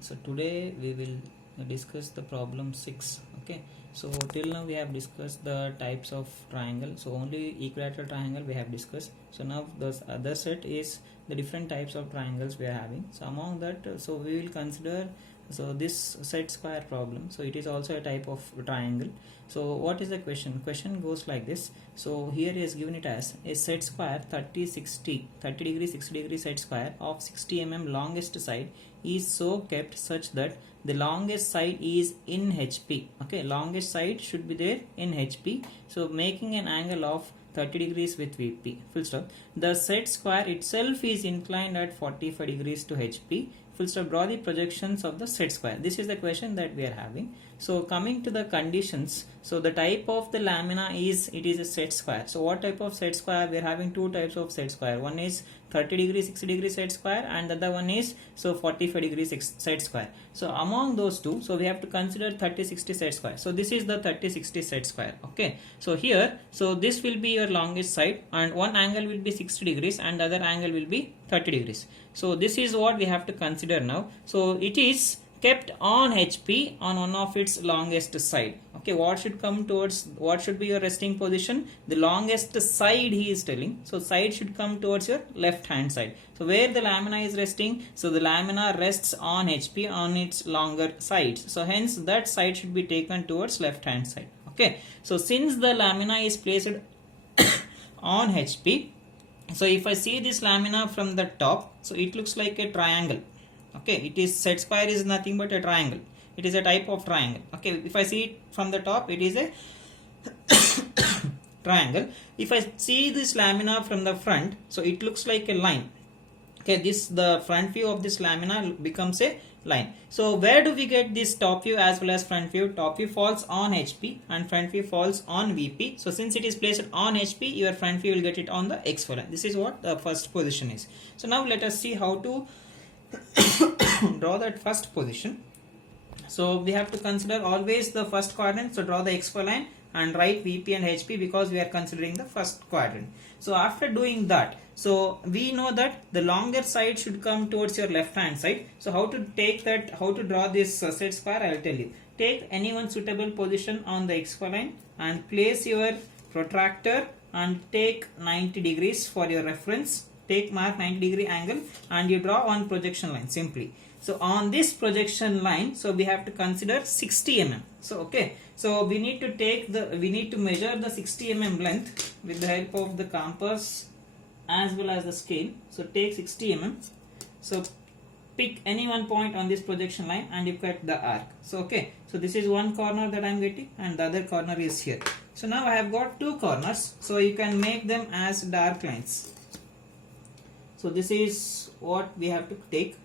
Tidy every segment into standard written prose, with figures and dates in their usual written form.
So today we will discuss the problem 6. Okay, so till now we have discussed the types of triangle. So only equilateral triangle we have discussed. So now the other set is the different types of triangles we are having. So among that, so we will consider this set square problem. So it is also a type of triangle. So what is the question? Question goes like this. So here is given it as a set square 30 degree 60 degree set square of 60 mm longest side is so kept such that the longest side is in HP. Okay, longest side should be there in HP. So making an angle of 30 degrees with VP. Full stop. The set square itself is inclined at 45 degrees to HP. Full stop. Draw the projections of the set square. This is the question that we are having. So coming to the conditions, so the type of the lamina is, it is a set square. So what type of set square? We are having two types of set square. One is 30 degree 60 degree set square and the other one is 45 degree set square. So among those two, so we have to consider 30-60 set square. So this is the 30-60 set square. Okay, so here, so this will be your longest side and one angle will be 60 degrees and the other angle will be 30 degrees. So this is what we have to consider now. So it is kept on HP on one of its longest side. Okay, what should come towards, what should be your resting position? The longest side he is telling. So side should come towards your left hand side. So where the lamina is resting, so the lamina rests on HP on its longer sides. So hence that side should be taken towards left hand side. Okay, so since the lamina is placed on HP, so if I see this lamina from the top, so it looks like a triangle. Okay, it is set square is nothing but a triangle. It is a type of triangle. Okay, if I see it from the top, it is a triangle. If I see this lamina from the front, so it looks like a line. Okay, this, the front view of this lamina becomes a line. So where do we get this top view as well as front view? Top view falls on HP and front view falls on VP. So since it is placed on HP, your front view will get it on the X line. This is what the first position is. So now let us see how to draw that first position. So we have to consider always the first quadrant. So draw the XY line and write VP and HP because we are considering the first quadrant. So after doing that, so we know that the longer side should come towards your left hand side. So how to take that, how to draw this set square, I will tell you. Take any one suitable position on the XY line and place your protractor and take 90 degrees for your reference. Take mark 90 degree angle and you draw one projection line simply. So on this projection line, so we have to consider 60 mm. So okay, so we need to take the, we need to measure the 60 mm length with the help of the compass as well as the scale. So take 60 mm. So pick any one point on this projection line and you cut the arc. So okay, so this is one corner that I am getting and the other corner is here. So now I have got two corners. So you can make them as dark lines. So this is what we have to take.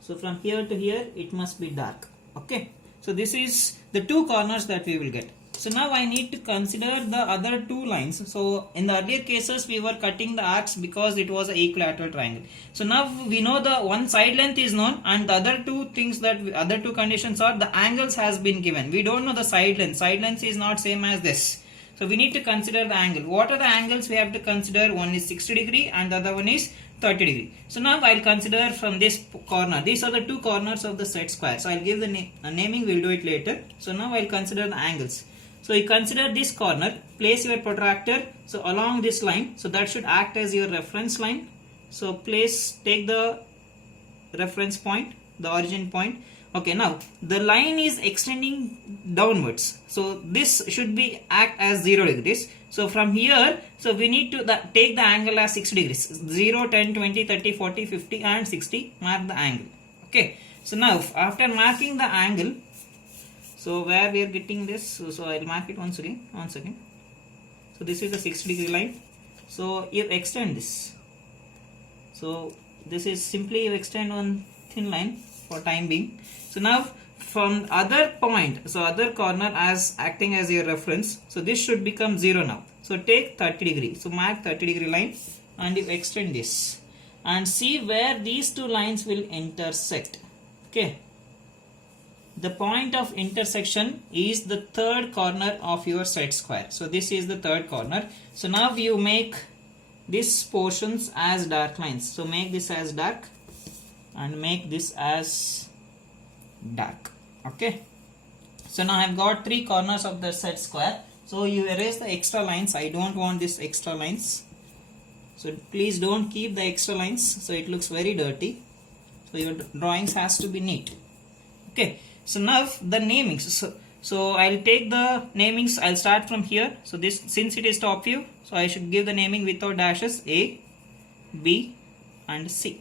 So from here to here it must be dark. Okay, so this is the two corners that we will get. So now I need to consider the other two lines. So in the earlier cases we were cutting the arcs because it was an equilateral triangle. So now we know the one side length is known and the other two things that other two conditions are the angles has been given. We don't know the side length. Side length is not same as this. So we need to consider the angle. What are the angles we have to consider? One is 60 degree and the other one is 30 degree. So now I'll consider from this corner. These are the two corners of the set square. So I'll give the naming, we'll do it later. So now I'll consider the angles. So you consider this corner, place your protractor, so along this line, so that should act as your reference line. So take the reference point, the origin point. Okay, now the line is extending downwards. So this should be act as 0 degrees. So from here, so we need to take the angle as 60 degrees. 0, 10, 20, 30, 40, 50 and 60. Mark the angle. Okay, so now after marking the angle, so where we are getting this, so I will mark it once again. So this is the 60 degree line. So you extend this. So this is simply you extend one thin line for time being. So now from other point, so other corner as acting as your reference, so this should become 0 now. So take 30 degree. So mark 30 degree line and you extend this and see where these two lines will intersect. Okay. The point of intersection is the third corner of your set square. So this is the third corner. So now you make these portions as dark lines. So make this as dark and make this as dark. Okay, so now I've got 3 corners of the set square. So you erase the extra lines. I don't want this extra lines, so please don't keep the extra lines, so it looks very dirty. So your drawings has to be neat. Okay, so now the namings. So I'll take the namings. I'll start from here. So this, since it is top view, so I should give the naming without dashes: A, B and C.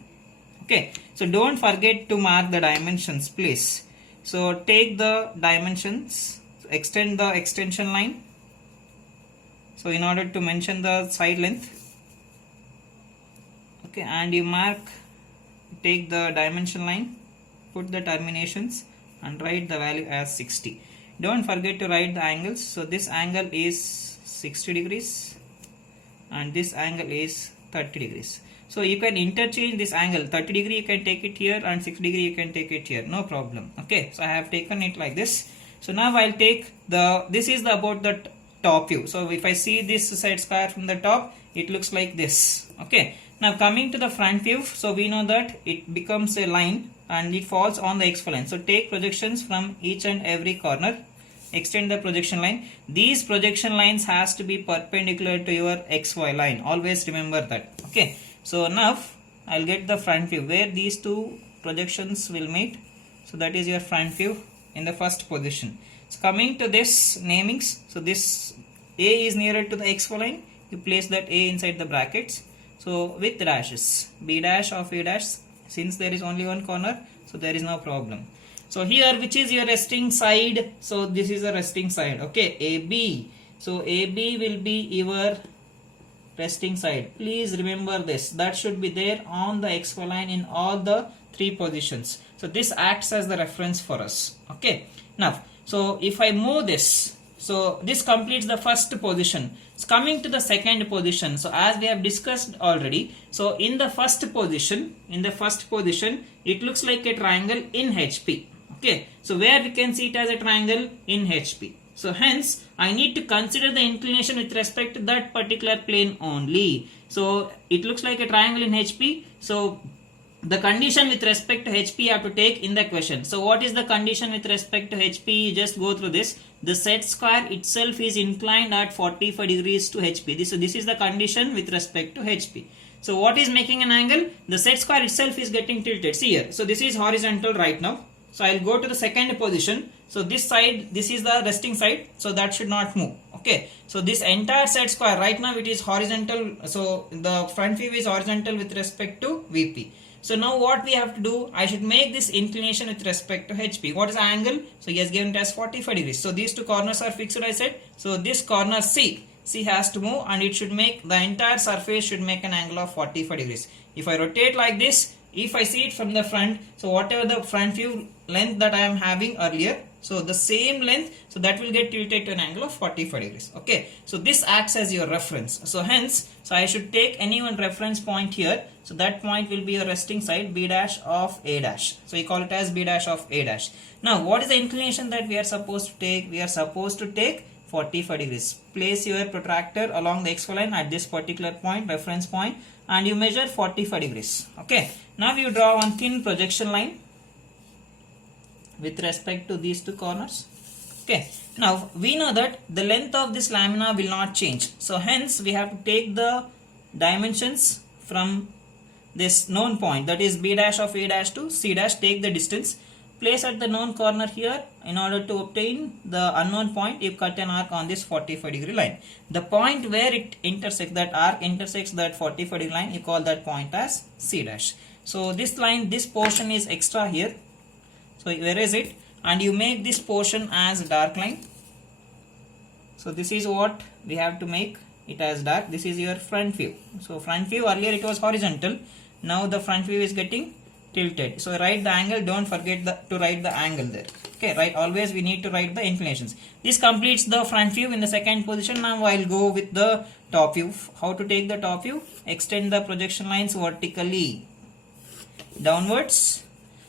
Okay, so don't forget to mark the dimensions, please. So take the dimensions, extend the extension line. So in order to mention the side length, okay, and you mark, take the dimension line, put the terminations and write the value as 60. Don't forget to write the angles. So this angle is 60 degrees and this angle is 30 degrees. So you can interchange this angle. 30 degree you can take it here and 60 degree you can take it here, no problem. Okay, so I have taken it like this. So now I'll take the, this is the about the top view. So if I see this set square from the top, it looks like this. Okay, now coming to the front view, so we know that it becomes a line and it falls on the xy line. So take projections from each and every corner, extend the projection line. These projection lines has to be perpendicular to your xy line, always remember that. Okay, so now I'll get the front view where these two projections will meet. So that is your front view in the first position. So coming to this namings, so this A is nearer to the xy line, you place that A inside the brackets. So with dashes, B dash of A dash, since there is only one corner, so there is no problem. So here, which is your resting side? So this is a resting side. Okay, AB. So AB will be your resting side. Please remember this. That should be there on the xy line in all the 3 positions. So this acts as the reference for us. Okay. Now, so if I move this, so this completes the first position. So coming to the second position, so as we have discussed already, so in the first position, it looks like a triangle in HP. Okay, so where we can see it as a triangle in HP. So hence, I need to consider the inclination with respect to that particular plane only. So it looks like a triangle in HP. So the condition with respect to HP you have to take in the question. So what is the condition with respect to HP? You just go through this. The set square itself is inclined at 45 degrees to HP. This is the condition with respect to HP. So what is making an angle? The set square itself is getting tilted. See here. So this is horizontal right now. So I'll go to the second position. So this side, this is the resting side. So that should not move. Okay. So this entire set square right now it is horizontal. So the front view is horizontal with respect to VP. So now what we have to do, I should make this inclination with respect to HP. What is the angle? So he has given it as 45 degrees. So these two corners are fixed, I said. So this corner C has to move and it should make, the entire surface should make an angle of 45 degrees. If I rotate like this, if I see it from the front, so whatever the front view length that I am having earlier, so the same length, so that will get tilted to an angle of 45 degrees. Okay, so this acts as your reference. So hence, so I should take any one reference point here. So that point will be your resting side, B dash of A dash. So you call it as B dash of A dash. Now what is the inclination that we are supposed to take? We are supposed to take 45 degrees. Place your protractor along the xy line at this particular point, reference point, and you measure 45 degrees. Okay, now you draw one thin projection line with respect to these two corners. Okay, now we know that the length of this lamina will not change. So hence we have to take the dimensions from this known point, that is B dash of A dash to C dash. Take the distance, place at the known corner here. In order to obtain the unknown point, you cut an arc on this 45 degree line. The point where it intersects, that arc intersects that 45 degree line, you call that point as C dash. So this line, this portion is extra here. So you erase it and you make this portion as dark line. So this is what we have to make it as dark. This is your front view. So front view, earlier it was horizontal. Now the front view is getting tilted. So write the angle. Don't forget to write the angle there. Okay, right. Always we need to write the inclinations. This completes the front view in the second position. Now I'll go with the top view. How to take the top view? Extend the projection lines vertically downwards.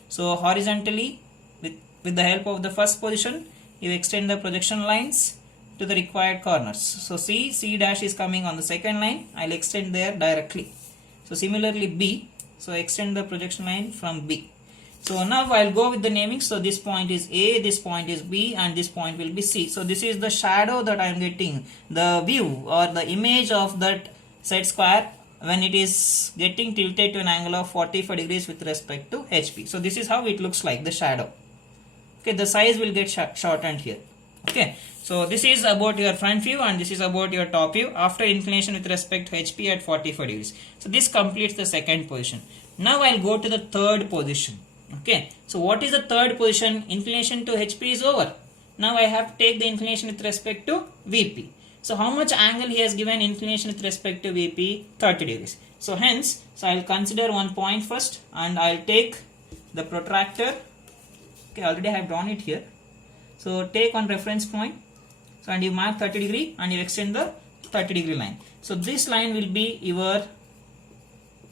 So horizontally, with the help of the first position, you extend the projection lines to the required corners. So C dash is coming on the second line. I'll extend there directly. So similarly B. So extend the projection line from B. So now I'll go with the naming. So this point is A, this point is B, and this point will be C. So this is the shadow that I am getting, the view or the image of that set square when it is getting tilted to an angle of 45 degrees with respect to HP. So this is how it looks like, the shadow. Okay, the size will get shortened here. Okay, so this is about your front view and this is about your top view after inclination with respect to HP at 45 degrees. So this completes the second position. Now I'll go to the third position. Okay, so what is the third position? Inclination to HP is over. Now I have to take the inclination with respect to VP. So how much angle he has given inclination with respect to VP? 30 degrees. So hence, I'll consider one point first and I'll take the protractor. Okay, already I have drawn it here. So take one reference point. So and you mark 30 degree and you extend the 30 degree line. So this line will be your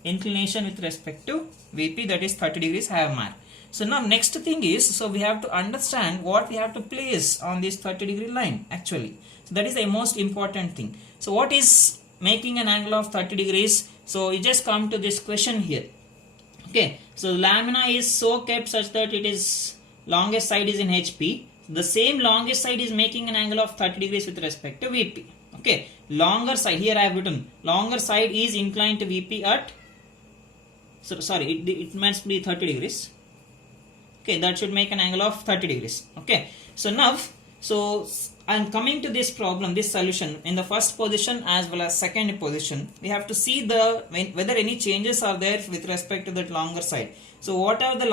inclination with respect to VP, that is 30 degrees I have marked. So now next thing is, so we have to understand what we have to place on this 30 degree line actually. So that is the most important thing. So what is making an angle of 30 degrees? So you just come to this question here. Okay, so lamina is so kept such that it is longest side is in HP. The same longest side is making an angle of 30 degrees with respect to VP. Okay, longer side, here I have written longer side is inclined to VP at, so sorry, it must be 30 degrees. Okay, that should make an angle of 30 degrees. Okay, so now, so I'm coming to this problem, this solution in the first position as well as second position. We have to see whether any changes are there with respect to that longer side. So whatever the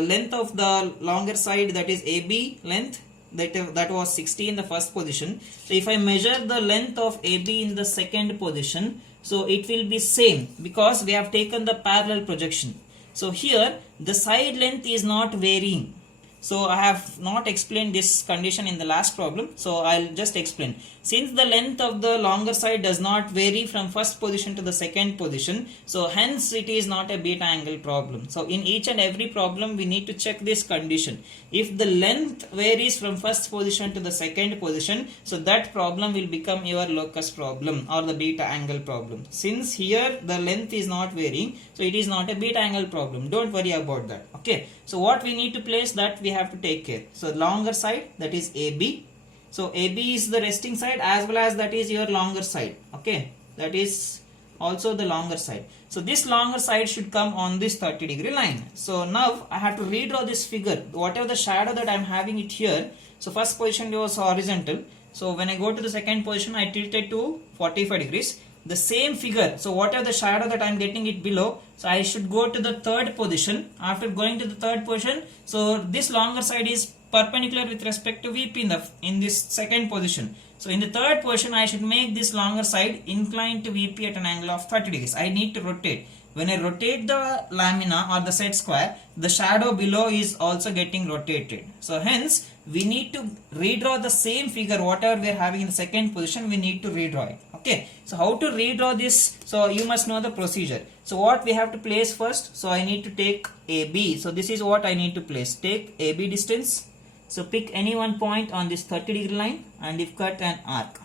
length of the longer side, that is AB length, that was 60 in the first position. So if I measure the length of AB in the second position, so it will be same because we have taken the parallel projection. So here the side length is not varying. So I have not explained this condition in the last problem. So I'll just explain. Since the length of the longer side does not vary from first position to the second position, so hence it is not a beta angle problem. So in each and every problem we need to check this condition. If the length varies from first position to the second position, so that problem will become your locus problem or the beta angle problem. Since here the length is not varying, so it is not a beta angle problem. Don't worry about that. Okay, so what we need to place, that we have to take care. So longer side, that is AB. So AB is the resting side as well as that is your longer side. Okay, that is also the longer side. So this longer side should come on this 30 degree line. So now I have to redraw this figure. Whatever the shadow that I am having it here. So first position was horizontal. So when I go to the second position, I tilted to 45 degrees. The same figure, so whatever the shadow that I am getting it below, so I should go to the third position. After going to the third position, so this longer side is perpendicular with respect to VP in this second position. So in the third position, I should make this longer side inclined to VP at an angle of 30 degrees. I need to rotate. When I rotate the lamina or the set square, the shadow below is also getting rotated. So hence, we need to redraw the same figure, whatever we are having in the second position, we need to redraw it. Okay, so how to redraw this? So you must know the procedure. So what we have to place first? So I need to take AB. So this is what I need to place. Take AB distance. So pick any one point on this 30 degree line and if cut an arc.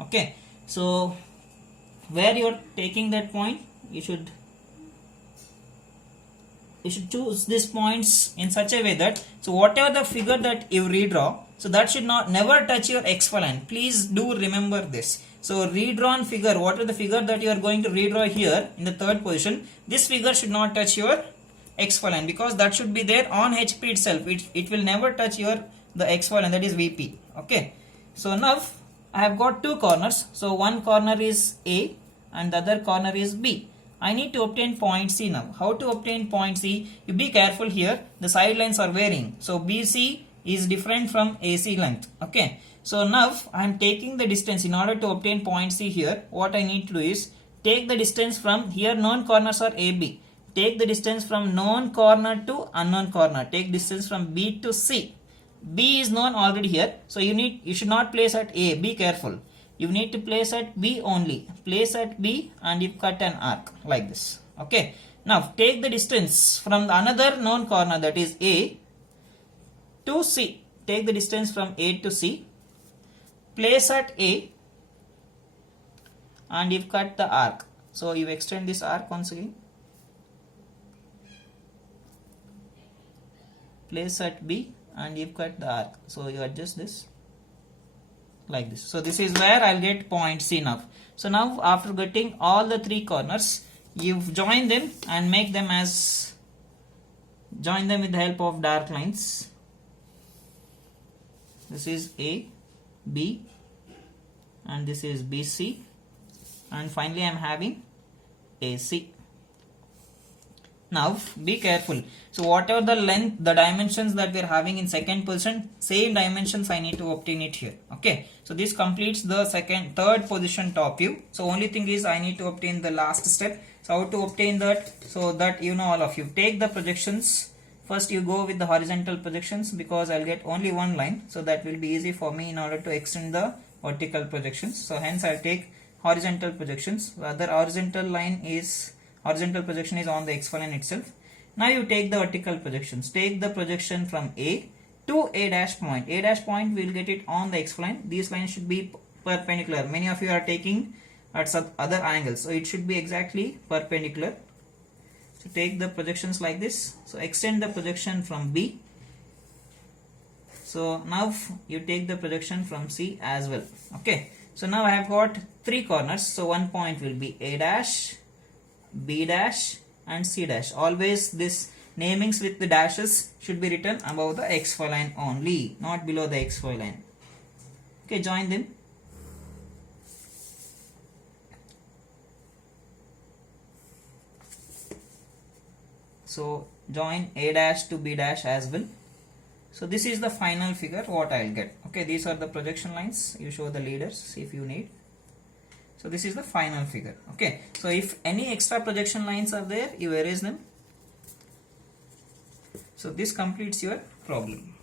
Okay, so where you are taking that point, you should choose these points in such a way that, so whatever the figure that you redraw, so that should never touch your XY line. Please do remember this. So redrawn figure, whatever the figure that you are going to redraw here in the third position, this figure should not touch your XY line because that should be there on HP itself. It will never touch the XY line, that is VP. Okay. So now I have got two corners. So one corner is A and the other corner is B. I need to obtain point C now. How to obtain point C? You be careful here. The side lines are varying. So BC is different from AC length. Okay. So now I am taking the distance in order to obtain point C here. What I need to do is take the distance from here. Known corners are AB. Take the distance from known corner to unknown corner. Take distance from B to C. B is known already here. So you should not place at A. Be careful. You need to place at B only. Place at B and you cut an arc like this. Okay. Now take the distance from another known corner, that is A to C. Take the distance from A to C. Place at A and you cut the arc. So you extend this arc once again. place at B and you cut the arc. So you adjust this like this. So this is where I'll get point C now. So now after getting all the three corners, you join them and make them as, join them with the help of dark lines. This is A, B, and this is BC, and finally I am having AC. Now be careful. So whatever the length, the dimensions that we are having in second position, same dimensions I need to obtain it here. Okay. So this completes the third position top view. So only thing is I need to obtain the last step. So how to obtain that? So that you know, all of you take the projections. First you go with the horizontal projections because I'll get only one line. So that will be easy for me in order to extend the vertical projections. So hence I'll take horizontal projections. The other horizontal projection is on the XY line itself. Now you take the vertical projections. Take the projection from A to A dash point. A dash point we will get it on the XY line. These lines should be perpendicular. Many of you are taking at some other angles. So it should be exactly perpendicular. So take the projections like this. So extend the projection from B. So now you take the projection from C as well. Okay. So now I have got three corners. So one point will be A dash, B dash and C dash. Always this namings with the dashes should be written above the XY line only, not below the XY line. Okay, join them. So join A dash to B dash as well. So this is the final figure what I'll get. Okay, these are the projection lines. You show the leaders if you need. So this is the final figure. Okay, so if any extra projection lines are there, you erase them. So this completes your problem.